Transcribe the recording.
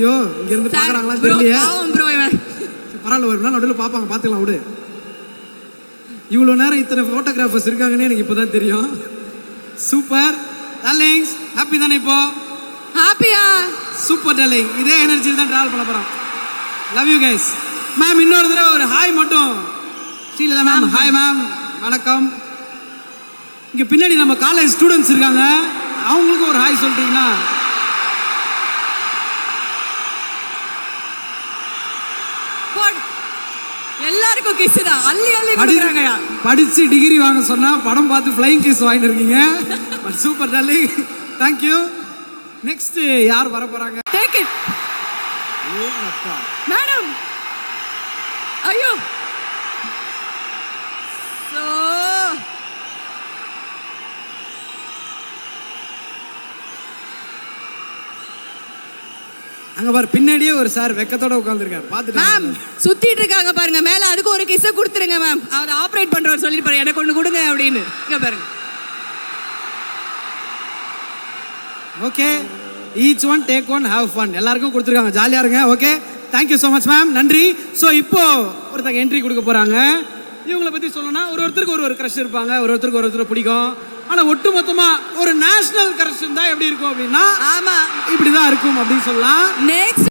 ஐயோ இங்க இருந்து பாக்குறாங்களா தெரியலையே. பரவாயில்ல, ஒரு நாள் நடுவில் பார்ப்பாங்க, பார்த்துக்கலாம் விடு. இவ்வளோ நேரம் இத்தனை ஃபோட்டோகிராஃபர்ஸ் இருக்காங்கன்னு எனக்கு இப்போ தான் தெரியும். சூப்பர் டார்லிங்ஸ், ஹாப்பி தானே இப்போ? ஹாப்பியா? சூப்பர் டார்லிங், இதே எனர்ஜியில் தான் ட்ராவல் பண்ண போகிறோம். Love you guys. மேம் இன்னொரு தடவை ஒரு ஹாய் மட்டும். ஸ்ரீலதா மேம் ஹாய் மேம், வணக்கம். இங்கே பின்னாடி நம்ம காலேஜ் ஸ்டூடெண்ட்ஸ் இருக்காங்க, அவங்களுக்கும் ஒரு ஹாய் சொல்லிட்டீங்கன்னா. எல்லாருக்கும் கிஸ் தான், அள்ளி அள்ளி கொடுக்குறாங்க. படிச்சு டிகிரி வாங்க சொன்னா படம் பார்த்து ஃப்ளைங் கிஸ் வாங்கிட்டு இருக்கீங்க. Super darling, thank you. Next யார் வர போறாங்க? Take it madam. ஐயோ சோ அங்க பாரு, பின்னாடியே ஒரு சார் வெக்கத்தோட உட்கார்ந்துருக்காரு, பாத்துட்டு. மேம் சுத்திட்டு இருக்காங்க பாருங்க மேல, அதுக்கு ஒரு கிஸ் கொடுத்துருங்க மேம். அவர் ஆபரேட் பண்றவர் சொல்லிட்டு பாரு, எனக்கு ஒண்ணு கொடுங்க அப்படின்னு. இங்க பாருங்க. Okay, each one take one, have fun. எல்லாருக்கும் கொடுத்துருக்காங்க, ஜாலியா இருங்க. Okay, thank you so much ma'am, நன்றி. ஸோ இப்போ ஒருத்தங்க என்ட்ரி கொடுக்க போறாங்க. இவங்களை பத்தி சொல்லணும்னா ஒருத்தருக்கு ஒரு க்ரஷ் இருப்பாங்க, ஒருத்தருக்கு ஒருத்தர் பிடிக்கும். ஆனா ஒட்டு மொத்தமா ஒரு நேஷனல் க்ரஷ் தான் எப்படி இருக்கும் அப்படின்னா, ஆமா இப்படிதான் இருக்கும் அப்படின்னு சொல்லலாம். நெக்ஸ்ட்